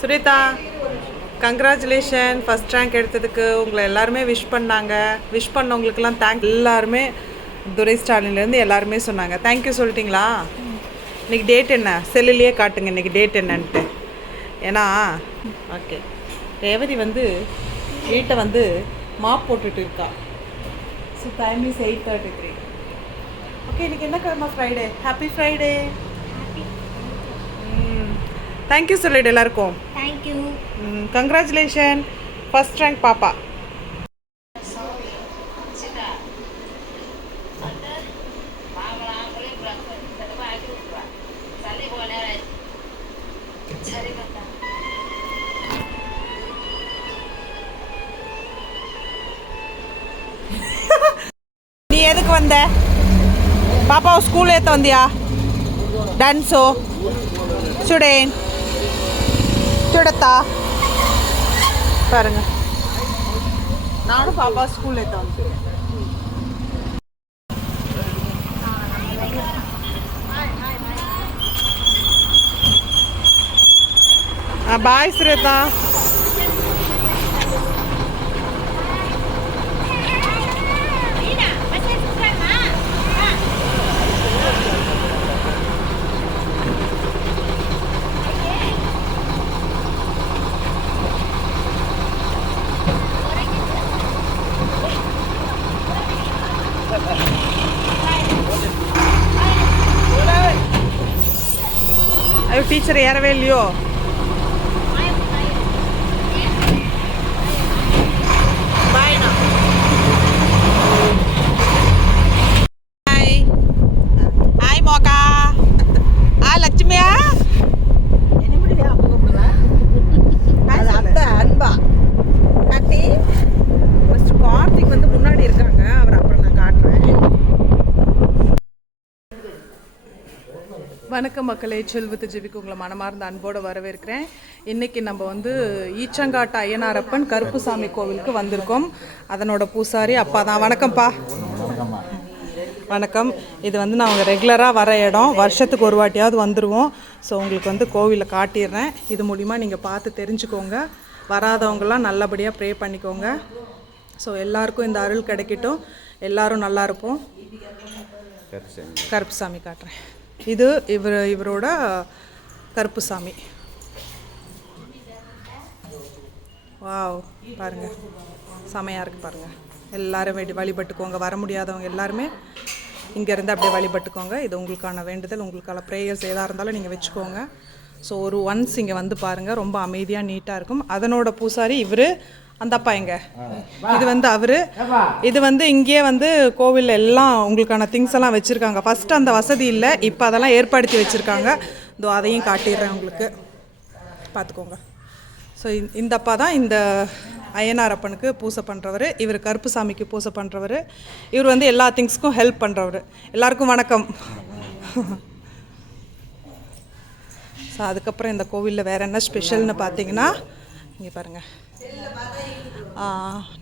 சுரேதா congratulation first rank எடுத்ததுக்கு உங்களை எல்லாருமே விஷ் பண்ணாங்க. விஷ் பண்ணவங்களுக்கெல்லாம் தேங்க் எல்லாருமே துரை ஸ்டாலின்லேருந்து எல்லாருமே சொன்னாங்க. தேங்க்யூ சொல்லிட்டீங்களா? இன்னைக்கு டேட் என்ன? செல்லுலேயே காட்டுங்க இன்னைக்கு டேட் என்னன்ட்டு. ஏன்னா ஓகே ரேவதி வந்து வீட்டை வந்து மாப் போட்டுட்டு இருக்கா. So time is eight thirty three okay இன்னைக்கு என்ன கிழமை ஃப்ரைடே ஹாப்பி ஃப்ரைடே தேங்க்யூ சொல்லிடு எல்லாருக்கும். தேங்க்யூ கங்க்ராச்சுலேஷன் ஃபர்ஸ்ட் ரேங்க் பாப்பா. நீ எதுக்கு வந்த? பாப்பாவை ஸ்கூல் ஏற்ற வந்தியா? டான்ஸோ சுடேன் சுடத்தா பாருங்க நானும் பாப்பா ஸ்கூல் ஏற்ற வந்தேன் பாய் சுரேதா ஐயோ ஏறவே இல்லையோ பாய்ண்ணா ஹாய் ஹாய் மோக்கா ஆ லட்சுமியா அது அத்தை அன்பா காட்டி ஃபர்ஸ்ட் கார்த்திக் வந்து முன்னாடி இருக்காங்க அவர் அப்புறம் நான் காட்டுறேன் வணக்கம் மக்களே செல்வத்து ஜெபிக்கு உங்களை மனமார்ந்த அன்போடு வரவேற்கிறேன். இன்னைக்கு நம்ம வந்து ஈச்சங்காட்டு ஐயனாரப்பன் கருப்புசாமி கோவிலுக்கு வந்திருக்கோம். அதனோட பூசாரி அப்பா தான். வணக்கம்ப்பா. வணக்கம். இது வந்து நான் ரெகுலராக வர இடம். வருஷத்துக்கு ஒரு வாட்டியாவது வந்துடுவோம் ஸோ உங்களுக்கு வந்து கோவிலை காட்டிடுறேன். இது மூலிமா நீங்கள் பார்த்து தெரிஞ்சுக்கோங்க. வராதவங்களாம் நல்லபடியாக ப்ரே பண்ணிக்கோங்க. ஸோ எல்லாருக்கும் இந்த அருள் கிடைக்கட்டும். எல்லாரும் நல்லா இருப்போம். கருப்புசாமி காட்டுறேன். இது இவர் இவரோட கருப்புசாமி வாவ் பாருங்கள் செமையாக இருக்குது பாருங்கள் எல்லாரும் வெடி வழிபட்டுக்கோங்க. வர முடியாதவங்க எல்லாருமே இங்கேருந்து அப்படியே வழிபட்டுக்கோங்க. இது உங்களுக்கான வேண்டுதல் உங்களுக்கான ப்ரேயர்ஸ் எதாக இருந்தாலும் நீங்கள் வச்சுக்கோங்க. ஸோ ஒரு ஒன்ஸ் இங்கே வந்து பாருங்கள் ரொம்ப அமைதியாக நீட்டாக இருக்கும். அதனோட பூசாரி இவர். அந்த அப்பா எங்க? இது வந்து அவரு. இது வந்து இங்கேயே வந்து கோவில் எல்லாம் உங்களுக்கான திங்ஸ் எல்லாம் வச்சுருக்காங்க. ஃபர்ஸ்ட் அந்த வசதி இல்லை இப்போ அதெல்லாம் ஏற்படுத்தி வச்சுருக்காங்க. இதோ அதையும் காட்டிடுறேன் உங்களுக்கு. பார்த்துக்கோங்க ஸோ இந்த அப்பா தான் இந்த அய்யனார் அப்பனுக்கு பூசை பண்ணுறவர் இவர் கருப்புசாமிக்கு பூசை பண்ணுறவர் இவர் வந்து எல்லா திங்ஸ்க்கும் ஹெல்ப் பண்ணுறவர் எல்லாருக்கும் வணக்கம். ஸோ அதுக்கப்புறம் இந்த கோவிலில் வேறு என்ன ஸ்பெஷல்னு பார்த்தீங்கன்னா இங்கே பாருங்கள்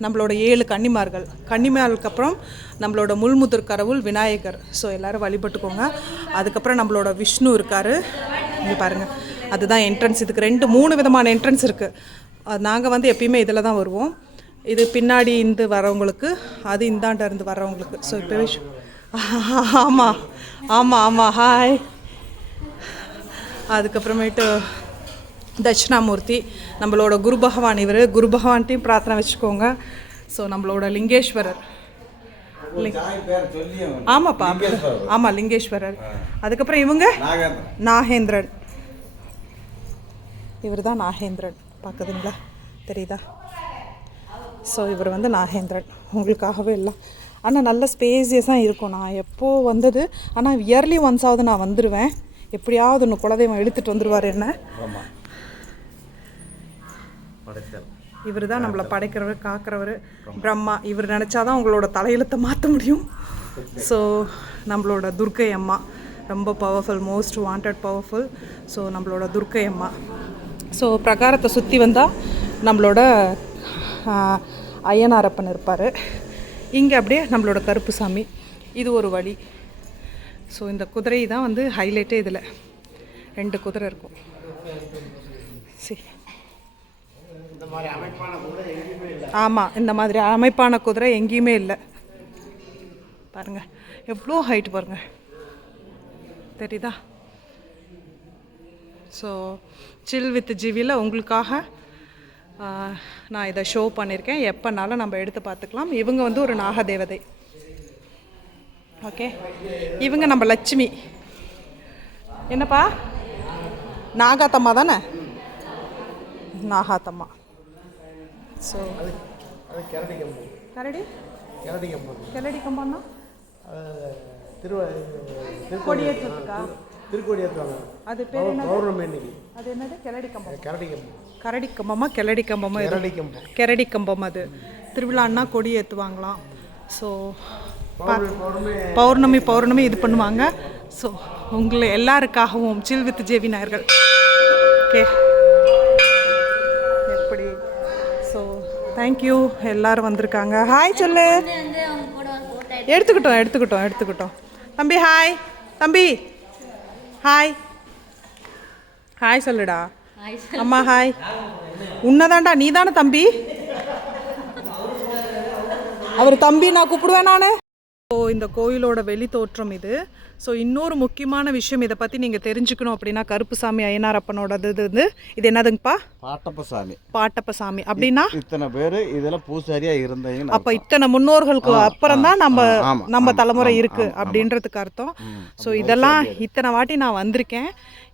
நம்மளோட ஏழு கன்னிமார்கள். கன்னிமார்களுக்கு அப்புறம் நம்மளோட முள்முதற் கடவுள் விநாயகர். ஸோ எல்லாரும் வழிபட்டுக்கோங்க. அதுக்கப்புறம் நம்மளோட விஷ்ணு இருக்கார். இங்கே பாருங்கள் அதுதான் என்ட்ரன்ஸ் இதுக்கு ரெண்டு மூணு விதமான என்ட்ரன்ஸ் இருக்குது நாங்கள் வந்து எப்பயுமே இதில் தான் வருவோம். இது பின்னாடி இருந்து வரவங்களுக்கு அது இந்தாண்ட இருந்து வர்றவங்களுக்கு ஸோ இப்போ விஷ் ஆமாம் ஆமாம் ஆமாம் ஹாய் அதுக்கப்புறமேட்டு தட்சிணாமூர்த்தி நம்மளோட குரு பகவான் இவர். குரு பகவான்ட்டையும் பிரார்த்தனை வச்சுக்கோங்க. ஸோ நம்மளோட லிங்கேஸ்வரர். லிங்- ஆமாப்பா. ஆமாம் லிங்கேஸ்வரர். அதுக்கப்புறம் இவங்க? நாகேந்திரன். இவர் தான் நாகேந்திரன். பார்க்குதுங்களா? தெரியுதா? ஸோ இவர் வந்து நாகேந்திரன். உங்களுக்காகவே எல்லாம் ஆனால் நல்ல ஸ்பேசியஸாக இருக்கும். நான் எப்போ வந்தது? ஆனால் இயர்லி ஒன்ஸாவது நான் வந்துடுவேன் எப்படியாவது ஒன்று குலதெய்வம் இழுத்துட்டு வந்துடுவார் என்ன? இவர் தான் நம்மளை படைக்கிறவர் காக்கிறவர். பிரம்மா இவர் நினச்சாதான் உங்களோட தலையெழுத்தை மாற்ற முடியும். ஸோ நம்மளோட துர்க்கை அம்மா. ரொம்ப powerful most wanted powerful so நம்மளோட துர்க்கை அம்மா. ஸோ பிரகாரத்தை சுற்றி வந்தால் நம்மளோட ஐயனாரப்பன் இருப்பார். இங்கே அப்படியே நம்மளோட கருப்புசாமி இது ஒரு வழி. ஸோ இந்த குதிரை தான் வந்து ஹைலைட்டே இதில். ரெண்டு குதிரை இருக்கும். சரி மாதிரி அமைப்பான கூட எங்கேயுமே இல்லை ஆமாம் இந்த மாதிரி அமைப்பான குதிரை எங்கேயுமே இல்லை. பாருங்க எவ்வளோ ஹைட் பாருங்கள் தெரியுதா? ஸோ சில் வித் ஜிவியில் உங்களுக்காக நான் இதை ஷோ பண்ணியிருக்கேன். எப்போனாலும் நம்ம எடுத்து பார்த்துக்கலாம். இவங்க வந்து ஒரு நாகதேவதை. ஓகே இவங்க நம்ம லட்சுமி. என்னப்பா? நாகாத்தம்மா தானே? நாகாத்தம்மா. ஸோ அது கிரடி கம்பம் கரடி? கிரடி கம்பம் கெல்லடி கம்பம்னா அது திருவ கொடியேற்றத்துக்கா? திருக்கோடி ஏற்றுவாங்க அது பேர் என்ன பௌர்ணமி அது என்னது? கெல்லடி கம்பம் கிரடி கம்பம் கரடி கம்பமா? கெல்லடி கம்பமா கிரடி கம்பம் கம்பம் அது. திருவிழான்னா கொடி ஏற்றுவாங்களாம் ஸோ பௌர்ணமி பௌர்ணமி. பௌர்ணமி பௌர்ணமி இது பண்ணுவாங்க. ஸோ உங்களை எல்லாருக்காகவும் சில் வித் ஜேவி நாயர்கள். ஓகே எப்படி ஸோ தேங்க்யூ எல்லாரும் வந்திருக்காங்க. ஹாய் சொல்லு. எடுத்துக்கிட்டோம் எடுத்துக்கிட்டோம் எடுத்துக்கிட்டோம். தம்பி ஹாய் தம்பி ஹாய் ஹாய் சொல்லுடா. அம்மா ஹாய் உன்னதாண்டா நீ தானே தம்பி? அவர் தம்பி நான் கூப்பிடுவேன் நான். ஸோ இந்த கோயிலோட வெளி தோற்றம் இது. ஸோ இன்னொரு முக்கியமான விஷயம் இதை பற்றி நீங்கள் தெரிஞ்சுக்கணும் அப்படின்னா கருப்புசாமி ஐயனாரப்பனோடது இது வந்து இது. என்னதுங்கப்பா? பாட்டப்பசாமி. பாட்டப்பசாமி. அப்படின்னா? இத்தனை பேர் இதில் பூசாரியா இருந்தீங்கன்னு அப்போ இத்தனை முன்னோர்களுக்கு அப்புறம் தான் நம்ம நம்ம தலைமுறை இருக்கு. அப்படின்றதுக்கு அர்த்தம். ஸோ இதெல்லாம் இத்தனை வாட்டி நான் வந்திருக்கேன்.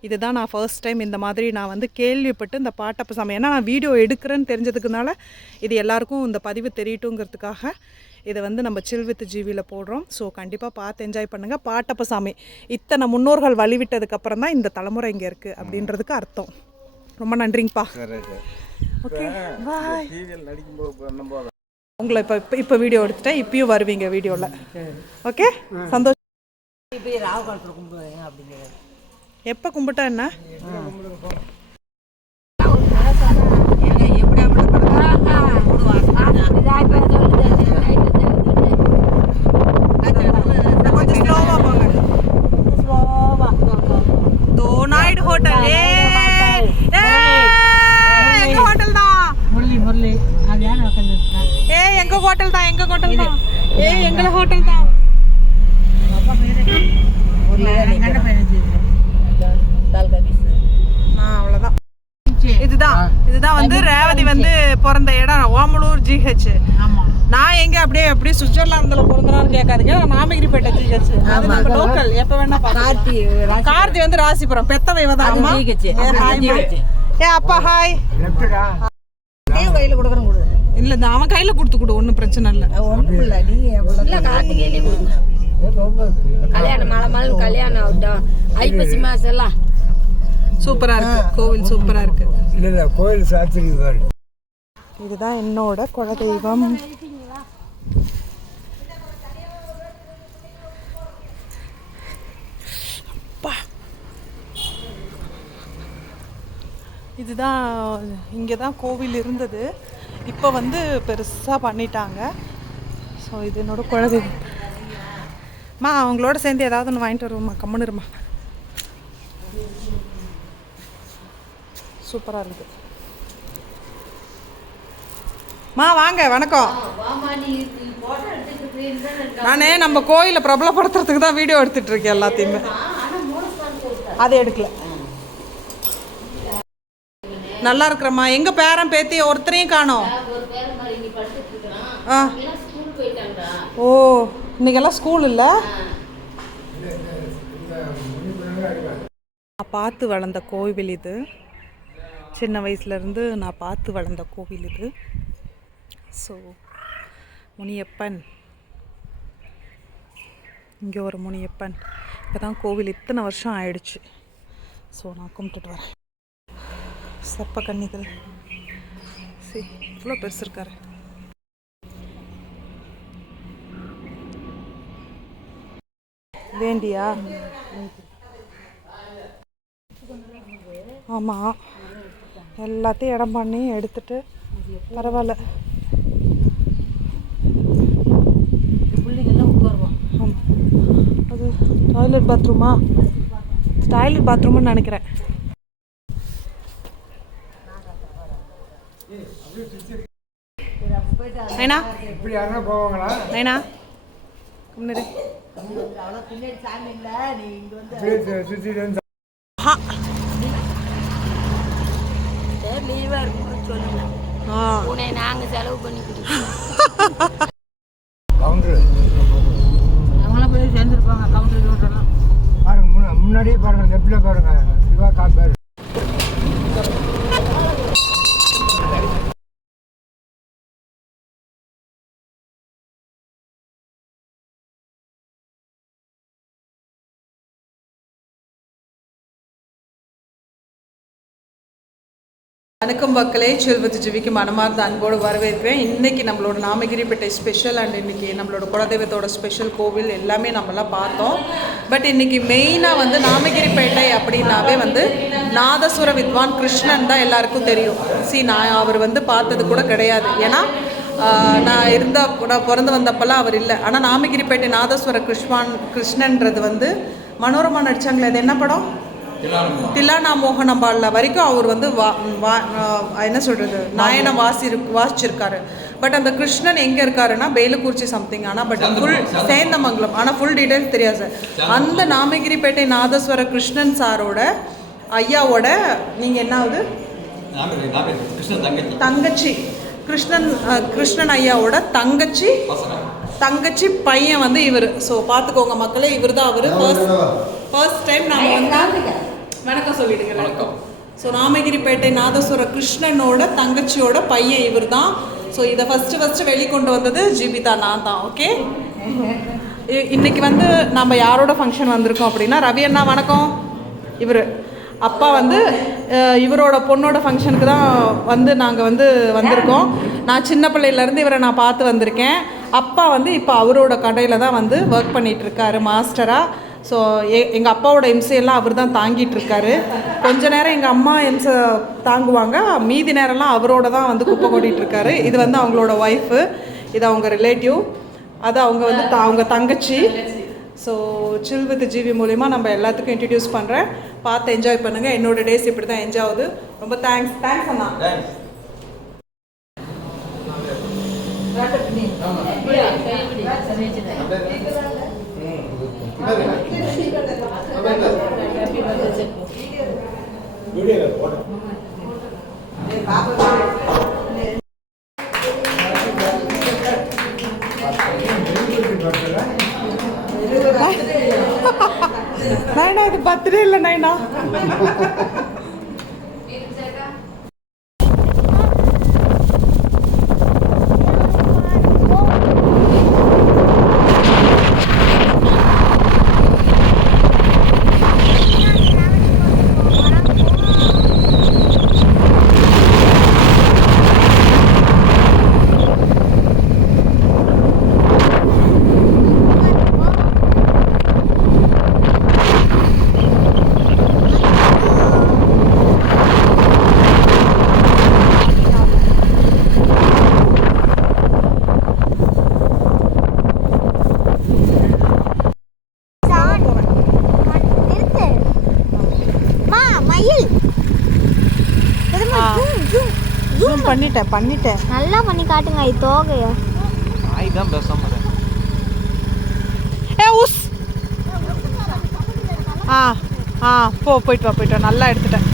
இதுதான் நான் ஃபர்ஸ்ட் டைம் இந்த மாதிரி நான் வந்து கேள்விப்பட்டு இந்த பாட்டப்பசாமி. ஏன்னா நான் வீடியோ எடுக்கிறேன்னு தெரிஞ்சதுக்குனால இது எல்லாருக்கும் இந்த பதிவு தெரியட்டுங்கிறதுக்காக இதை வந்து நம்ம சில் வித் ஜிவியில் போடுறோம். ஸோ கண்டிப்பாக பார்த்து என்ஜாய் பண்ணுங்கள் பாட்டப்பசாமி. இத்தனை முன்னோர்கள் வழிவிட்டதுக்கு அப்புறம் தான் இந்த தலைமுறை இங்கே இருக்குது அப்படின்றதுக்கு அர்த்தம். ரொம்ப நன்றிங்கப்பா. சரி சரி. ஓகே பாய் உங்களை இப்போ இப்போ இப்போ வீடியோ எடுத்துட்டேன். இப்பயும் வருவீங்க வீடியோவில் ஓகே சந்தோஷம் எப்போ கும்பிட்டா என்ன? ஏங்க ஹோட்டல் தான்? எங்க ஹோட்டல் தான் எங்க ஹோட்டல் தான்? ஏ எங்க ஹோட்டல் தான் கண்ட பையன் தாலுகா ஆஃபீஸ் ஆ அவ்வளோதான் இதுதான் இதுதான் வந்து ரேவதி வந்து பிறந்த இடம் ஓமலூர் ஜிஹெச் ஆமாம் நான் எங்க அப்படியே அப்படியே சுவிட்சர்லாந்துல பிறந்தனான்னு கேட்காதீங்க. நான் நாமகிரிப்பேட்டை ஜிஹெச். அது நம்ம லோக்கல் எப்ப வேணா கார்த்தி கார்த்தி வந்து ராசிபுரம். பெத்தவை தான். ஏ, அப்பா ஹாய் கையில் கொடுக்குறேன் கொடு. இல்ல இந்த அவன் கையில கொடுத்து கொடு. ஒன்றும் பிரச்சனை இல்லை. ஒன்றும் இல்லை நீ இல்லை கார்த்திகையிலே கொடுங்க. கல்யாணம் மழை மழை கல்யாணம் ஆகட்டும். ஐப்பசி மாதம் எல்லாம். சூப்பரா இருக்கு. கோவில் சூப்பரா இருக்கு. இல்லை இல்லை கோயில் சாத்திரிக்கு பாரு இதுதான் என்னோட குலதெய்வம். இதுதான் இங்கே தான் கோவில் இருந்தது. இப்போ வந்து பெருசாக பண்ணிட்டாங்க. ஸோ இது என்னோட குலதெய்வம் மா அவங்களோட சேர்ந்து ஏதாவது ஒன்று வாங்கிட்டு வருவோம்மா. கம்முன்னு இருமா. சூப்பராக இருக்குது மா வாங்க வணக்கம். நானே நம்ம கோயிலை பிரபலப்படுத்துறதுக்கு தான் வீடியோ எடுத்துட்டு இருக்கேன் எல்லாத்தையுமே. அதை எடுக்கல. நல்லா இருக்கிறம்மா. எங்க பேரன் பேத்தி ஒருத்தரையும் காணோம். ஆ. ஓ இன்னைக்கெல்லாம் ஸ்கூல் இல்லை? நான் பார்த்து வளர்ந்த கோவில் இது. சின்ன வயசுலேருந்து நான் பார்த்து வளர்ந்த கோவில் இது. ஸோ முனியப்பன். இங்கே ஒரு முனியப்பன். இப்போ தான் கோவில் இத்தனை வருஷம் ஆயிடுச்சு. ஸோ நான் கும்பிட்டுட்டு வரேன். செப்ப கன்னிகள் சரி இவ்வளோ பெருசு இருக்காரு வேண்டியா? ஆமாம் எல்லாத்தையும் இடம் பண்ணி எடுத்துட்டு பரவாயில்ல. அது டாய்லெட் பாத்ரூமா டாய்லெட் பாத்ரூம்னு நினைக்கிறேன் நைனா இப்படி யாருன்னா போவாங்களா நைனா முன்னாடி அப்படியே சு- சுத்திட்டு வந்து சரி லீவாக இருக்குன்னு சொல்லுங்க ஆ உன்னை நாங்கள் செலவு பண்ணி கொடுப்போம் கவுண்டரு. அவங்களாம் போய் சேர்ந்துருப்பாங்க கவுண்டர் கவுண்டர்லாம். பாருங்க முன்ன- முன்னாடியே பாருங்க லெஃப்ட்ல பாருங்க. வணக்கம் மக்களே. செல்வத்து ஜிவிக்கு மனமார்ந்த அன்போடு வரவேற்கிறேன். இன்னைக்கு நம்மளோட நாமகிரிப்பேட்டை ஸ்பெஷல் அண்ட் இன்னைக்கு நம்மளோட குலதெய்வத்தோட ஸ்பெஷல் கோவில் எல்லாமே நம்மளாம் பார்த்தோம். பட் இன்னைக்கு மெயினாக வந்து நாமகிரிப்பேட்டை அப்படின்னாவே வந்து நாதசுர வித்வான் கிருஷ்ணன் தான் எல்லாருக்கும் தெரியும். சி நான் அவர் வந்து பார்த்தது கூட கிடையாது. ஏன்னா நான் இருந்த நான் பிறந்து வந்தப்பெல்லாம் அவர் இல்லை. ஆனால் நாமகிரிப்பேட்டை நாதஸ்வர கிருஷ்வான் கிருஷ்ணன்றது வந்து மனோரமா நடிச்சாங்களே அது என்ன படம்? தில்லானா மோகனம்பாளில் வரைக்கும் அவர் வந்து வா வா என்ன சொல்கிறது நாயனம் வாசி வாசிச்சிருக்காரு. பட் அந்த கிருஷ்ணன் எங்கே இருக்காருன்னா வேலுக்குறிச்சி சம்திங் ஆனால் பட் ஃபுல் சேந்தமங்கலம். ஆனால் ஃபுல் டீடைல்ஸ் தெரியாது. சார் அந்த நாமகிரிப்பேட்டை நாதஸ்வர கிருஷ்ணன் சாரோட ஐயாவோட நீங்கள் என்னாவது? தங்கச்சி. கிருஷ்ணன் கிருஷ்ணன் ஐயாவோட தங்கச்சி. தங்கச்சி பையன் வந்து இவர். ஸோ பார்த்துக்கோங்க மக்களே இவர் தான் அவர் ஃபர்ஸ்ட் ஃபர்ஸ்ட் டைம் நாங்கள் வந்து வணக்கம் சொல்லிடுங்க வணக்கம். ஸோ நாமகிரிப்பேட்டை நாதஸ்வர கிருஷ்ணனோட தங்கச்சியோட பையன் இவர் தான் ஸோ இதை ஃபஸ்ட்டு ஃபஸ்ட்டு வெளிக்கொண்டு வந்தது ஜீவிதா நான் தான் ஓகே இன்னைக்கு வந்து நம்ம யாரோட ஃபங்க்ஷன் வந்திருக்கோம் அப்படின்னா ரவி அண்ணா வணக்கம். இவர் அப்பா வந்து இவரோட பொண்ணோட ஃபங்க்ஷனுக்கு தான் வந்து நாங்கள் வந்து வந்திருக்கோம். நான் சின்ன பிள்ளையிலேருந்து இவரை நான் பார்த்து வந்திருக்கேன். அப்பா வந்து இப்போ அவரோட கடையில் தான் வந்து ஒர்க் பண்ணிட்டு இருக்காரு மாஸ்டராக ஸோ எ எங்கள் அப்பாவோட எம்சியெல்லாம் அவர் தான் தாங்கிட்டு இருக்காரு. கொஞ்ச நேரம் எங்கள் அம்மா எம்ச தாங்குவாங்க. மீதி நேரம்லாம் அவரோட தான் வந்து குப்பை கொட்டிட்டு இருக்காரு. இது வந்து அவங்களோட ஒய்ஃபு இது அவங்க ரிலேட்டிவ் அது அவங்க வந்து த- அவங்க தங்கச்சி. ஸோ சில் வித் ஜிவி மூலிமா நம்ம எல்லாத்துக்கும் இன்ட்ரடியூஸ் பண்ணுறேன் பார்த்து என்ஜாய் பண்ணுங்கள் என்னோட டேஸ் இப்படி தான் என்ஜாய் ஆகுது. ரொம்ப தேங்க்ஸ் தேங்க்ஸ் அண்ணா. நைனா இது பர்த்டே இல்லை நைனா ஜூம் பண்ணிட்டேன் பண்ணிட்டேன். நல்லா பண்ணி காட்டுங்க இது தோகைய. ஏ உஸ். ஆ ஆ போ போயிட்டு வா போயிட்டு வா. நல்லா எடுத்துட்டேன்.